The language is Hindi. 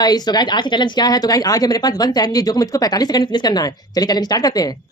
गाइस तो गाइस आज का चैलेंज क्या है? तो गाइस आज है मेरे पास वन फैमिली जो कि मुझको 45 सेकंड में फिनिश करना है। चलिए चैलेंज स्टार्ट करते हैं।